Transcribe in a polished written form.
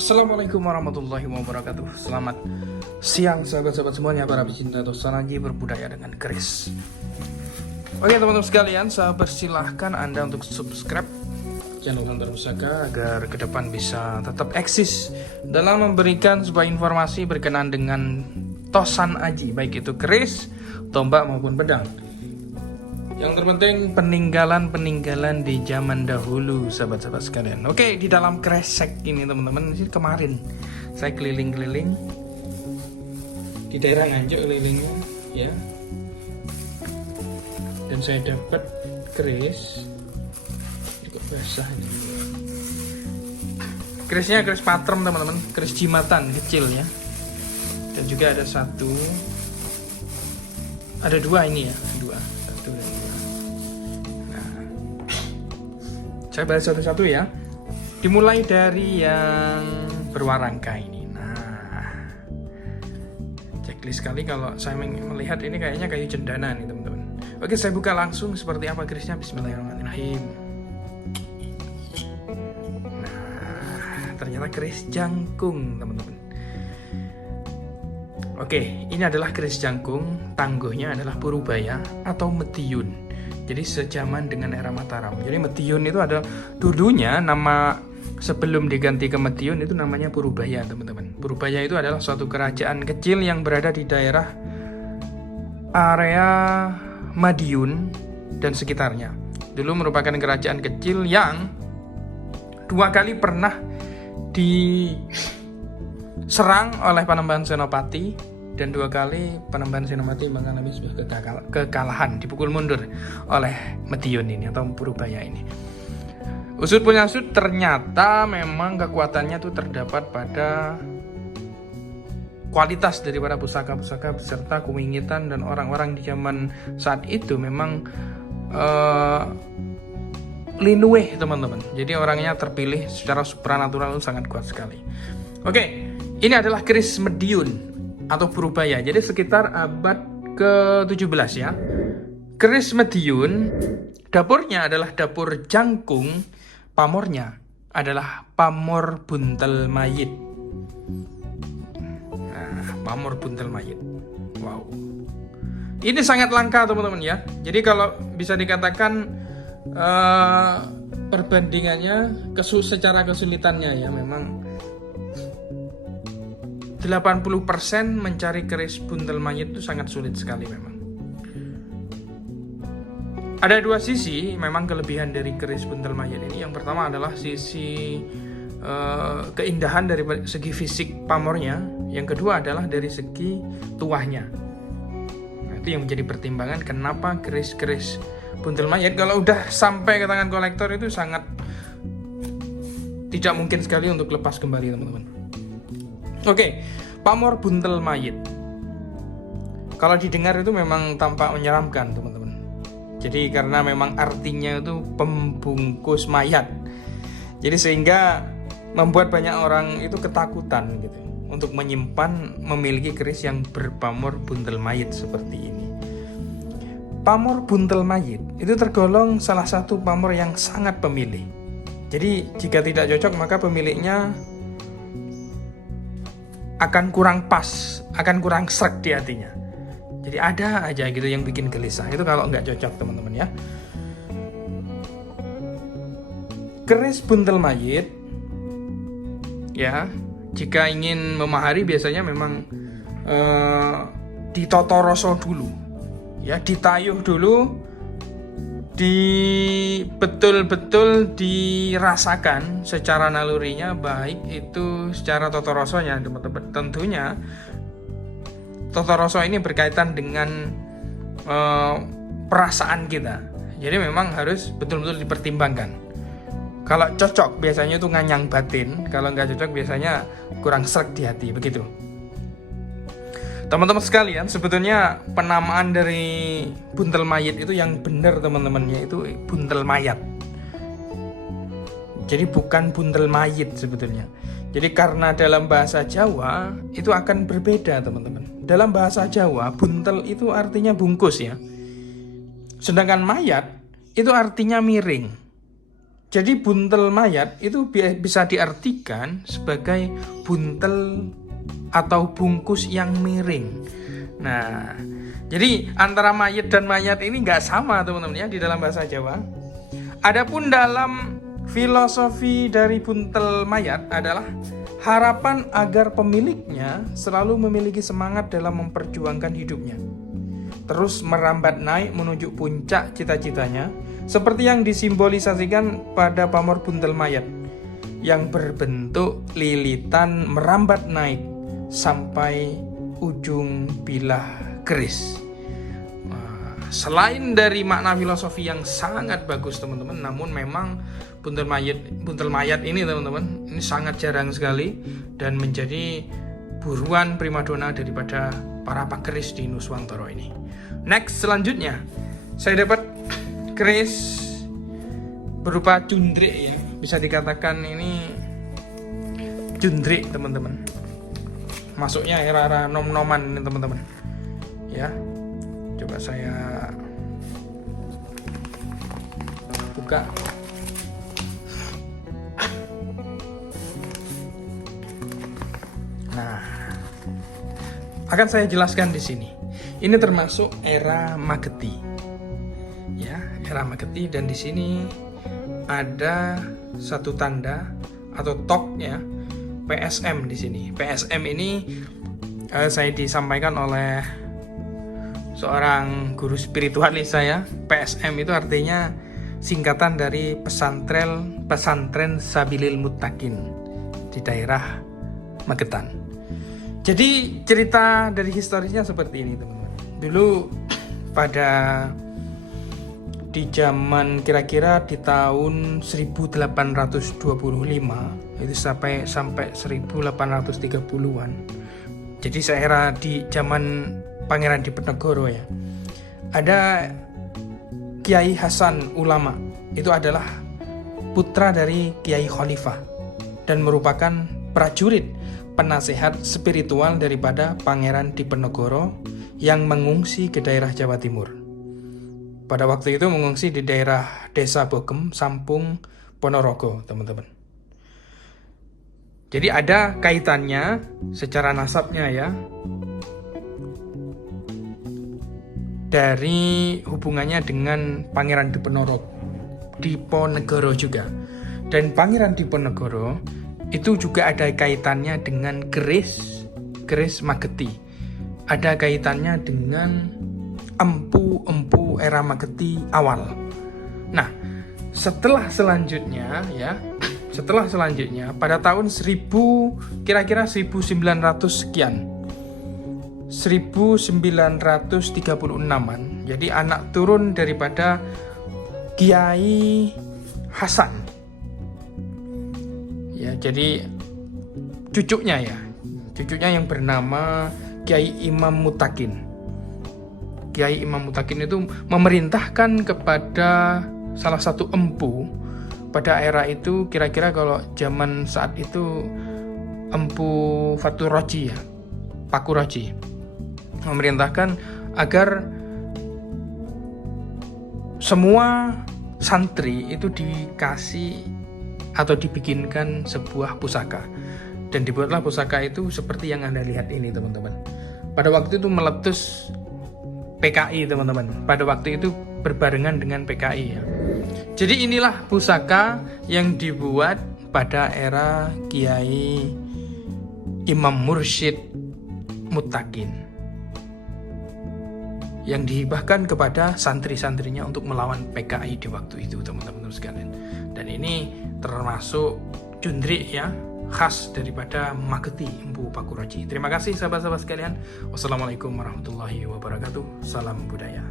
Assalamualaikum warahmatullahi wabarakatuh. Selamat siang sahabat-sahabat semuanya, para pecinta nostalgia berbudaya dengan keris. Oke teman-teman sekalian, saya persilahkan Anda untuk subscribe channel Hunter Pusaka agar ke depan bisa tetap eksis dalam memberikan sebuah informasi berkenaan dengan tosan aji, baik itu keris, tombak maupun pedang. Yang terpenting peninggalan-peninggalan di zaman dahulu, sahabat-sahabat sekalian. Oke, di dalam kresek ini teman-teman, kemarin saya keliling-keliling di daerah Nganjuk kelilingnya, ya. Dan saya dapat keris. Kok basah ini? Kerisnya keris patrem teman-teman, keris jimatan kecil ya. Dan juga ada dua ini ya, dua. Satu dan dua. Saya bahas satu-satu ya. Dimulai dari yang berwarangka ini. Nah, checklist sekali kalau saya melihat ini kayaknya kayu cendana nih teman-teman. Oke, saya buka langsung seperti apa kerisnya. Bismillahirrahmanirrahim. Nah, ternyata keris jangkung teman-teman. Oke, ini adalah keris jangkung. Tangguhnya adalah Purubaya atau Mediun. Jadi sejaman dengan era Mataram. Jadi Mediun itu ada dulunya, nama sebelum diganti ke Mediun itu namanya Purubaya teman-teman. Purubaya itu adalah suatu kerajaan kecil yang berada di daerah area Madiun dan sekitarnya. Dulu merupakan kerajaan kecil yang dua kali pernah diserang oleh Panembahan Senopati. Dan dua kali Panembahan Senopati mengalami sebuah kekalahan, dipukul mundur oleh Mediun ini atau Purubaya ini. Usut punya usut, ternyata memang kekuatannya itu terdapat pada kualitas daripada pusaka-pusaka beserta kewingitan dan orang-orang di zaman saat itu memang linueh teman-teman. Jadi orangnya terpilih secara supranatural itu sangat kuat sekali. Oke, ini adalah keris Mediun atau Purubaya. Jadi sekitar abad ke-17 ya. Keris Mediun, dapurnya adalah dapur jangkung, pamornya adalah pamor buntel mayit. Nah, pamor buntel mayit. Wow. Ini sangat langka teman-teman ya. Jadi kalau bisa dikatakan perbandingannya secara kesulitannya ya, memang 80% mencari keris buntel mayit itu sangat sulit sekali memang. Ada dua sisi memang kelebihan dari keris buntel mayit ini. Yang pertama adalah sisi keindahan dari segi fisik pamornya. Yang kedua adalah dari segi tuahnya. Nah, itu yang menjadi pertimbangan kenapa keris-keris buntel mayit kalau udah sampai ke tangan kolektor itu sangat tidak mungkin sekali untuk lepas kembali teman-teman. Oke, pamor buntel mayit. Kalau didengar itu memang tampak menyeramkan teman-teman. Jadi karena memang artinya itu pembungkus mayat. Jadi sehingga membuat banyak orang itu ketakutan gitu untuk menyimpan, memiliki keris yang berpamor buntel mayit seperti ini. Pamor buntel mayit itu tergolong salah satu pamor yang sangat pemilih. Jadi jika tidak cocok maka pemiliknya akan kurang pas, akan kurang sreg di hatinya. Jadi ada aja gitu yang bikin gelisah. Itu kalau nggak cocok teman-teman ya. Keris buntel mayit, ya, jika ingin memahari biasanya memang ditotoroso dulu, ya, ditayuh dulu, betul-betul dirasakan secara nalurinya, baik itu secara totorosonya teman-teman. Tentunya totoroso ini berkaitan dengan perasaan kita. Jadi memang harus betul-betul dipertimbangkan. Kalau cocok biasanya itu nganyang batin, kalau nggak cocok biasanya kurang sreg di hati, begitu. Teman-teman sekalian, sebetulnya penamaan dari buntel mayit itu yang benar teman-temannya itu buntel mayat. Jadi bukan buntel mayit sebetulnya. Jadi karena dalam bahasa Jawa itu akan berbeda teman-teman. Dalam bahasa Jawa buntel itu artinya bungkus ya. Sedangkan mayat itu artinya miring. Jadi buntel mayat itu bisa diartikan sebagai buntel atau bungkus yang miring. Nah, jadi antara mayat dan mayat ini nggak sama teman-teman ya di dalam bahasa Jawa. Adapun dalam filosofi dari buntel mayat adalah harapan agar pemiliknya selalu memiliki semangat dalam memperjuangkan hidupnya, terus merambat naik menuju puncak cita-citanya, seperti yang disimbolisasikan pada pamor buntel mayat yang berbentuk lilitan merambat naik sampai ujung bilah keris. Selain dari makna filosofi yang sangat bagus teman-teman, namun memang buntel mayat ini teman-teman, ini sangat jarang sekali dan menjadi buruan primadona daripada para pakeris di Nuswantara ini. Next, selanjutnya saya dapat keris berupa cundrik ya, bisa dikatakan ini cundrik teman-teman. Masuknya era-era nom-noman ini teman-teman ya. Coba saya buka. Nah, akan saya jelaskan di sini. Ini termasuk era Mageti. Ya, era Mageti, dan di sini ada satu tanda atau tok ya, PSM di sini. PSM ini saya disampaikan oleh seorang guru spiritualis saya. PSM itu artinya singkatan dari pesantren Sabilil Muttaqin di daerah Magetan. Jadi cerita dari historisnya seperti ini teman-teman. Dulu pada di zaman kira-kira di tahun 1825 itu sampai 1830-an. Jadi seera di zaman Pangeran Diponegoro ya. Ada Kiai Hasan Ulama, itu adalah putra dari Kiai Khalifah dan merupakan prajurit penasehat spiritual daripada Pangeran Diponegoro yang mengungsi ke daerah Jawa Timur. Pada waktu itu mengungsi di daerah Desa Bogem, Sampung, Ponorogo, teman-teman. Jadi ada kaitannya secara nasabnya ya, dari hubungannya dengan Pangeran Diponegoro juga. Dan Pangeran Diponegoro itu juga ada kaitannya dengan keris Mageti. Ada kaitannya dengan empu era Mageti awal. Nah, setelah selanjutnya pada tahun 1900 sekian, 1936-an, jadi anak turun daripada Kiai Hasan ya, jadi cucunya yang bernama Kiai Imam Mutakin. Kiai Imam Mutakin itu memerintahkan kepada salah satu empu pada era itu, kira-kira kalau zaman saat itu empu Faturaji ya, Pakuraji, memerintahkan agar semua santri itu dikasih atau dibikinkan sebuah pusaka, dan dibuatlah pusaka itu seperti yang Anda lihat ini teman-teman. Pada waktu itu meletus PKI teman-teman, pada waktu itu berbarengan dengan PKI ya. Jadi inilah pusaka yang dibuat pada era Kiai Imam Mursyid Mutakin, yang dihibahkan kepada santri-santrinya untuk melawan PKI di waktu itu teman-teman sekalian. Dan ini termasuk cundrik ya, khas daripada Mageti Empu Pakuraji. Terima kasih sahabat-sahabat sekalian. Wassalamualaikum warahmatullahi wabarakatuh. Salam budaya.